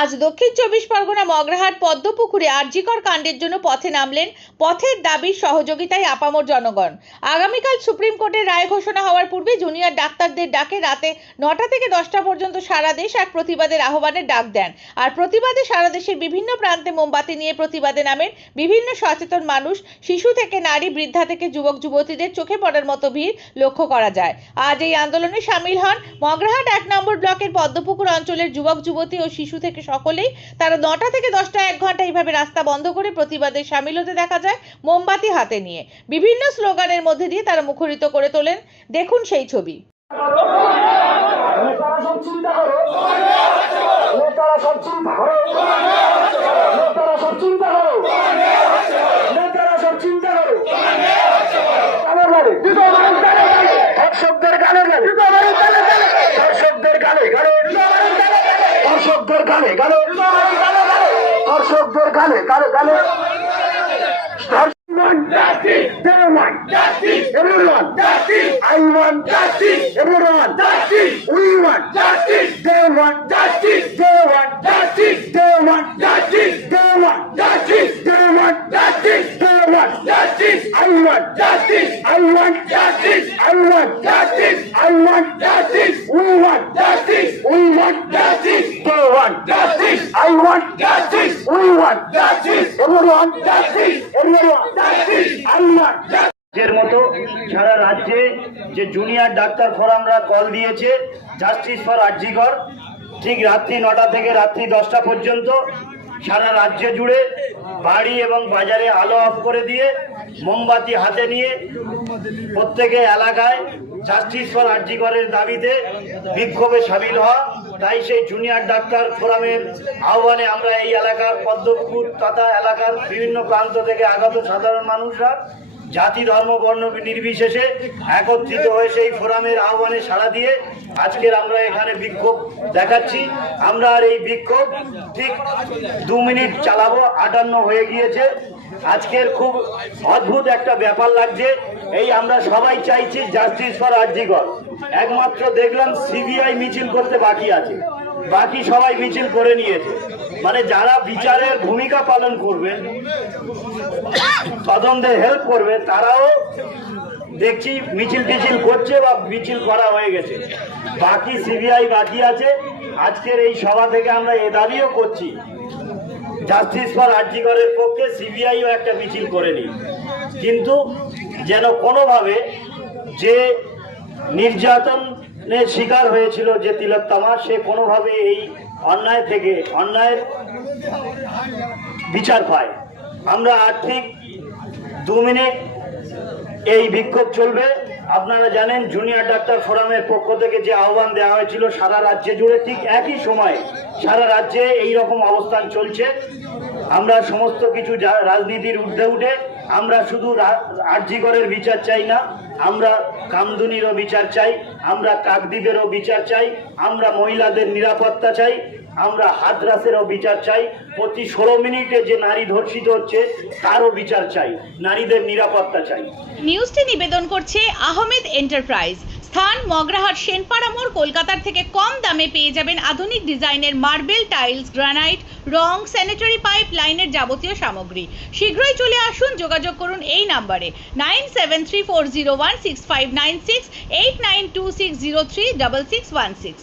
আজ দক্ষিণ চব্বিশ পরগনা মগরাহাট পদ্মপুকুরে আরজিকর কাণ্ডের জন্য পথে নামলেন পথের দাবির সহযোগিতায় আপামর জনগণ। আগামীকাল সুপ্রিম কোর্টের রায় ঘোষণা হওয়ার পূর্বে জুনিয়র ডাক্তারদের ডাকে রাতে 9টা থেকে 10টা পর্যন্ত সারা দেশ এক প্রতিবাদের আহ্বানের ডাক দেন। আর প্রতিবাদে সারা দেশের বিভিন্ন প্রান্তে মোমবাতি নিয়ে প্রতিবাদে নামেন বিভিন্ন সচেতন মানুষ। শিশু থেকে নারী, বৃদ্ধা থেকে যুবক যুবতীদের চোখে পড়ার মতো ভিড় লক্ষ্য করা যায়। আজ এই আন্দোলনে সামিল হন মগরাহাট 1 নম্বর ব্লকের পদ্মপুকুর অঞ্চলের যুবক যুবতী ও শিশু থেকে সকলেই। তারা 9টা থেকে 10টা 1 ঘন্টা এইভাবে রাস্তা বন্ধ করে প্রতিবাদে সামিল হতে দেখা যায় মোমবাতি হাতে নিয়ে। বিভিন্ন স্লোগানের মধ্যে দিয়ে তারা মুখরিত করে তোলেন। দেখুন সেই ছবি। দর্শকদের গালে গালে গালে Justice! They want justice! Everyone! Justice! I want justice! Everyone! Justice! We want justice! They want justice! They want justice! They want justice! They want justice! They want justice! They want justice! I want justice! I want justice! I want justice! I want justice! We want justice! We want justice! They want justice! I want justice! We want justice! Everyone! Justice! Everyone! এর মতো সারা রাজ্যে যে junior doctor ফোরামরা call দিয়েছে justice for RG Kar, ঠিক রাত্রি 9টা থেকে রাত্রি 10টা পর্যন্ত সারা রাজ্য জুড়ে বাড়ি এবং বাজারে আলো অফ করে দিয়ে মোমবাতি হাতে নিয়ে প্রত্যেকে এলাকায় জাস্টিস ফর আরজিকরের দাবিতে বিক্ষোভে সামিল হওয়া। তাই সেই জুনিয়র ডাক্তার ফোরামের আহ্বানে আমরা এই এলাকার পদ্মপুকুর তথা এলাকার বিভিন্ন প্রান্ত থেকে আগত সাধারণ মানুষরা জাতি ধর্ম বর্ণ নির্বিশেষে একত্রিত হয়ে সেই ফোরামের আহ্বানে সাড়া দিয়ে আজকের আমরা এখানে বিক্ষোভ দেখাচ্ছি। আমরা আর এই বিক্ষোভ ঠিক 2 মিনিট চালাবো, 58 হয়ে গিয়েছে। আজকের খুব অদ্ভুত একটা ব্যাপার লাগছে। এই আমরা সবাই চাইছি জাস্টিস ফর আরজিকর। একমাত্র দেখলাম সিবিআই মিছিল করতে বাকি আছে, বাকি সবাই মিছিল করে নিয়েছে। মানে যারা বিচারের ভূমিকা পালন করবেন, তদন্তে হেল্প করবে, তারাও দেখছি মিছিল টিছিল করছে বা মিছিল করা হয়ে গেছে। বাকি সিবিআই বাকি আছে। আজকের এই সভা থেকে আমরা এ দাবিও করছি জাস্টিস ফর আরজিকরের পক্ষে সিবিআইও একটা মিছিল করে নি, কিন্তু যেন কোনোভাবে যে নির্যাতনের শিকার হয়েছিল যে তিলোত্তমা, সে কোনোভাবে এই অন্যায় থেকে অন্যায়ের বিচার পায়। আমরা আর ঠিক 2 মিনিট এই বিক্ষোভ চলবে। আপনারা জানেন জুনিয়র ডাক্তার ফোরামের পক্ষ থেকে যে আহ্বান দেওয়া হয়েছিল সারা রাজ্যে জুড়ে ঠিক একই সময়ে সারা রাজ্যে এই রকম অবস্থান চলছে। আমরা সমস্ত কিছু রাজনীতির ঊর্ধ্বে উঠে আমরা শুধু আরজিকরের বিচার চাই না, আমরা কামদুনিরও বিচার চাই, আমরা কাকদ্বীপেরও বিচার চাই, আমরা মহিলাদের নিরাপত্তা চাই, আমরা হাতরাসেরও বিচার চাই, প্রতি 16 মিনিটে যে নারী ধর্ষিত হচ্ছে তারও বিচার চাই, নারীদের নিরাপত্তা চাই। নিউজটি নিবেদন করছে আহমেদ এন্টারপ্রাইজ। স্থান মগরাহাট সেনপাড়া মোড়। কলকাতার থেকে কম দামে পেয়ে যাবেন আধুনিক ডিজাইনের মার্বেল, টাইলস, গ্রানাইট, রং, স্যানিটারি পাইপ লাইনের যাবতীয় সামগ্রী। শীঘ্রই চলে আসুন, যোগাযোগ করুন এই নাম্বারে 9734016596, 8926036616।